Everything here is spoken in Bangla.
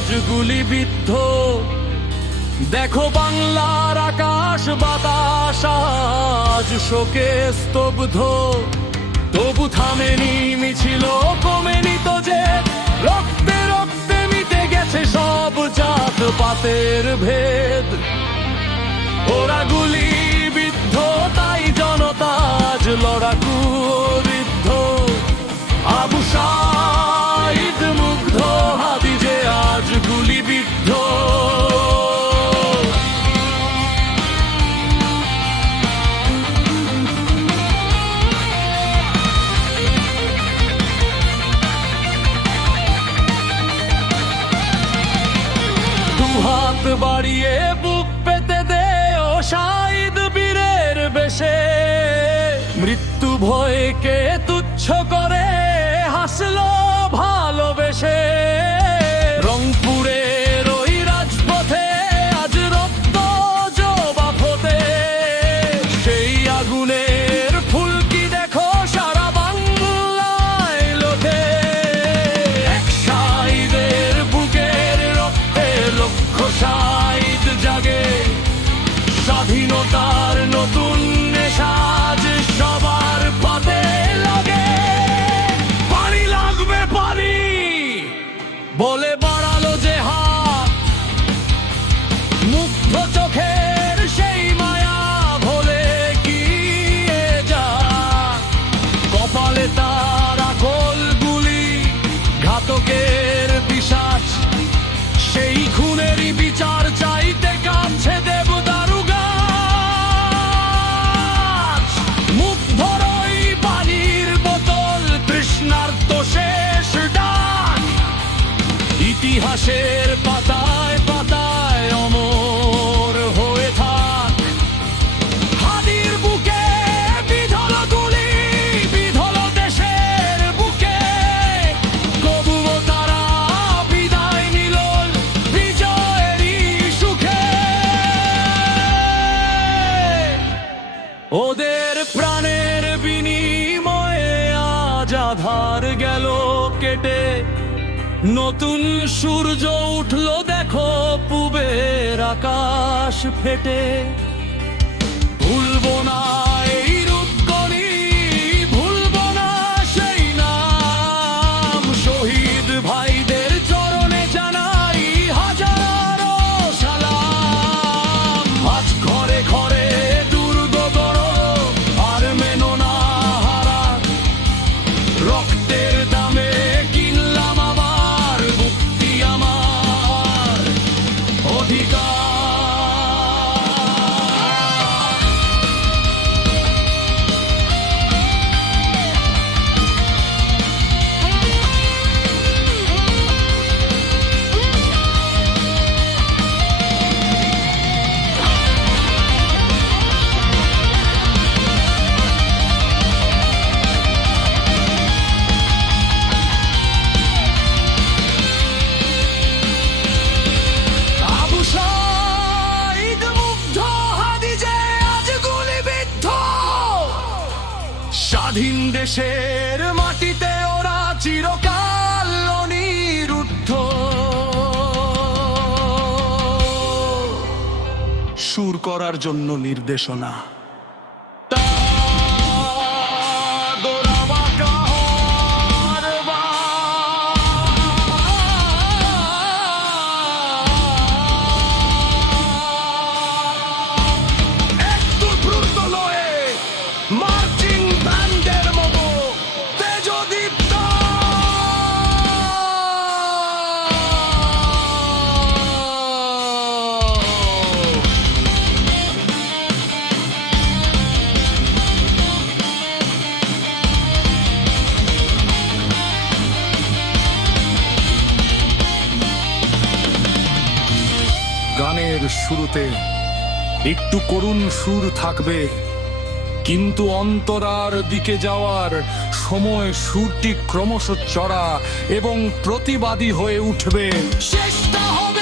আজ গুলিবিদ্ধ। দেখো বাংলার আকাশ বাতাস আজ শোকে স্তব্ধ। তবু থামেনি মিছিল, কমেনি তো যে রক্তে রক্তে মিটে গেছে সব জাত পাতের ভেদ। ওরা গুলিবিদ্ধ তাই জনতা আজ লড়াকু ঋদ্ধ। আবু সাঈদ মুগ্ধ, হাদি যে আজ গুলিবিদ্ধ। দুহাত বাড়িয়ে বুক পেতে দে ও সাঈদ বীরের বেশে। মৃত্যু ভয়কে তুচ্ছ করে হাসলো ভালোবেসে। রংপুরের ওই রাজপথে আজ রক্ত জবাব হতে। সেই আগুনের ফুলকি দেখো সারা বাংলায় লোটে। এক সাঈদের বুকের রক্তে লক্ষ সাঈদ জাগে। স্বাধীনতার নতুন নেশা আজ সবার পথে লাগে। পানি লাগবে পানি বলে বাড়ালো যে হাত। মুগ্ধ চোখের সেই মায়া ভোলে কি যা। কপালে তার আকল গুলি, ঘাতকের পিশাচ। সেই খুনেরই বিচার চাইতে কাঁপছে দেবদারু গাছ। মুগ্ধর ওই পানির বোতল তৃষ্ণার্ত শেষ ডাক। ইতিহাসের পাতায় পাতায় অমর হয়ে থাক। হাদির বুকে বিধল গুলি, বিধল দেশের বুকে। তবুও তারা বিদায় নিল বিজয়েরই সুখে। ওদের প্রাণের বিনিময়ে আজ আধার গেল কেটে। নতুন সূর্য উঠলো দেখো পূবের আকাশ ফেটে। ভুলবো না এই রূপকণি, ভুলবো না সেই নাম। শহীদ ভাইদের চরণে জানাই হাজারো সালাম। আজ ঘরে ঘরে দুর্গ গড়, আর মেনো না হারা। রক্তের দামে কিনলাম আবার মুক্তি আমার অধিকার। আবু সাঈদ মুগ্ধ, হাদি যে আজ গুলিবিদ্ধ। স্বাধীন দেশের মাটিতে ওরা চিরকাল অনিরুদ্ধ। সুর করার জন্য নির্দেশনা। মার্চিং ব্যান্ডের মতো তেজদীপ্ত। গানের শুরুতে একটু করুণ সুর থাকবে, কিন্তু অন্তরার দিকে যাওয়ার সময় সুরটি ক্রমশ চড়া এবং প্রতিবাদী হয়ে উঠবে। শেষটা হবে